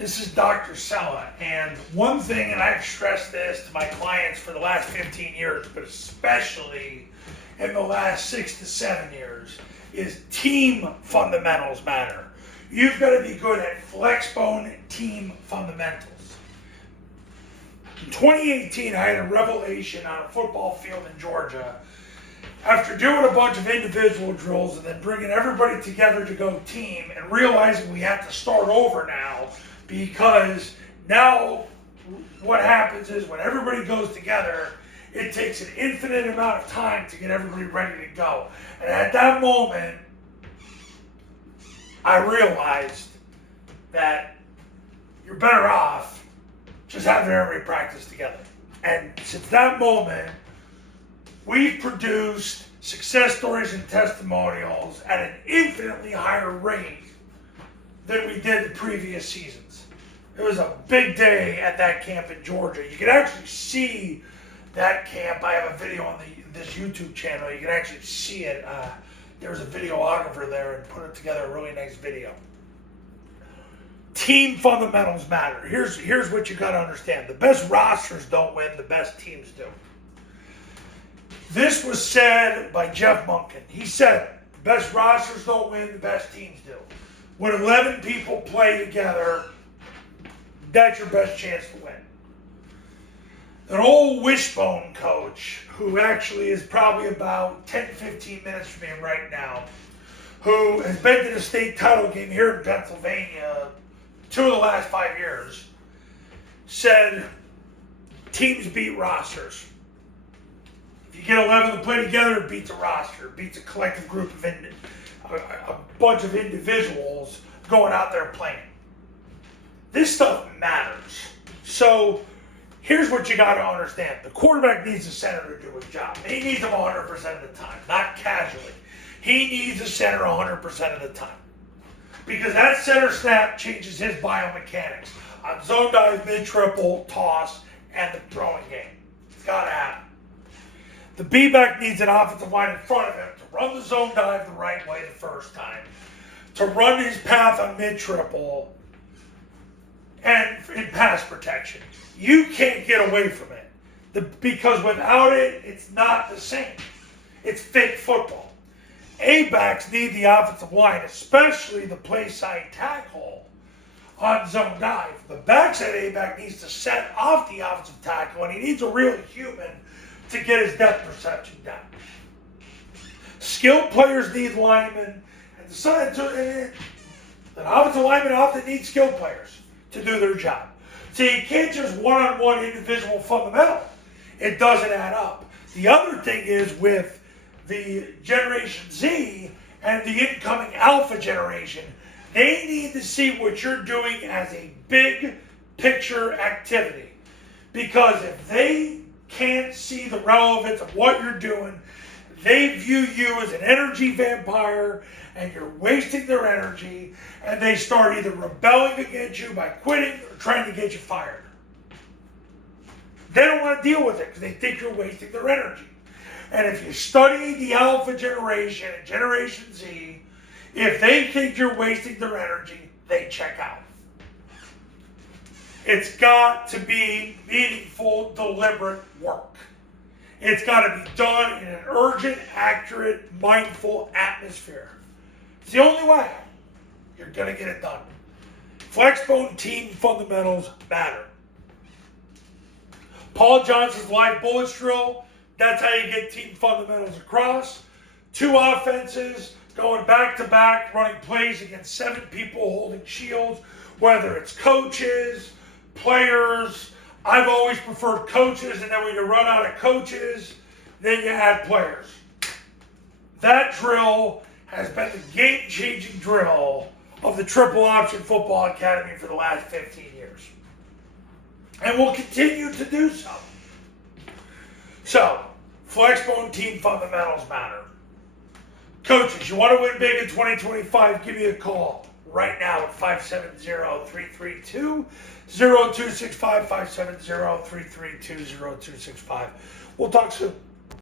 This is Dr. Sella, and one thing, and I've stressed this to my clients for the last 15 years, but especially in the last 6 to 7 years, is team fundamentals matter. You've got to be good at Flexbone team fundamentals. In 2018, I had a revelation on a football field in Georgia. After doing a bunch of individual drills and then bringing everybody together to go team and realizing we have to start over now, because now what happens is when everybody goes together, it takes an infinite amount of time to get everybody ready to go. And at that moment, I realized that you're better off just having everybody practice together. And since that moment, we've produced success stories and testimonials at an infinitely higher rate than we did the previous seasons. It was a big day at that camp in Georgia. You can actually see that camp. I have a video on this YouTube channel. You can actually see it. There was a videographer there and put it together a really nice video. Team fundamentals matter. Here's what you got to understand. The best rosters don't win, the best teams do. This was said by Jeff Monken. He said, the best rosters don't win, the best teams do. When 11 people play together, that's your best chance to win. An old wishbone coach, who actually is probably about 10, 15 minutes from me right now, who has been to the state title game here in Pennsylvania 2 of the last 5 years, said teams beat rosters. If you get 11 to play together, it beats a roster. It beats a collective group of a bunch of individuals going out there playing. This stuff matters. So here's what you got to understand. The quarterback needs the center to do his job. He needs them 100% of the time, not casually. He needs the center 100% of the time. Because that center snap changes his biomechanics on zone dive, mid-triple, toss, and the throwing game. It's got to happen. The B-back needs an offensive line in front of him to run the zone dive the right way the first time, to run his path on mid-triple, and in pass protection. You can't get away from it. Because without it, it's not the same. It's fake football. A-backs need the offensive line, especially the play side tackle on zone dive. The backside A-back needs to set off the offensive tackle, and he needs a real human to get his depth perception down. Skilled players need linemen, and an offensive lineman often needs skilled players to do their job. So you can't just one-on-one individual fundamental. It doesn't add up. The other thing is with the Generation Z and the incoming Alpha generation, they need to see what you're doing as a big picture activity. Because if they can't see the relevance of what you're doing, they view you as an energy vampire and you're wasting their energy, and they start either rebelling against you by quitting or trying to get you fired. They don't want to deal with it because they think you're wasting their energy. And if you study the Alpha generation and Generation Z, if they think you're wasting their energy, they check out. It's got to be meaningful, deliberate work. It's got to be done in an urgent, accurate, mindful atmosphere. It's the only way you're going to get it done. Flexbone team fundamentals matter. Paul Johnson's live bullets drill, that's how you get team fundamentals across. 2 offenses going back to back, running plays against 7 people holding shields, whether it's coaches, players. I've always preferred coaches, and then when you run out of coaches, then you add players. That drill has been the game-changing drill of the Triple Option Football Academy for the last 15 years. And will continue to do so. So, Flexbone team fundamentals matter. Coaches, you want to win big in 2025, give me a call right now at 570-332-0265, 570-332-0265. We'll talk soon.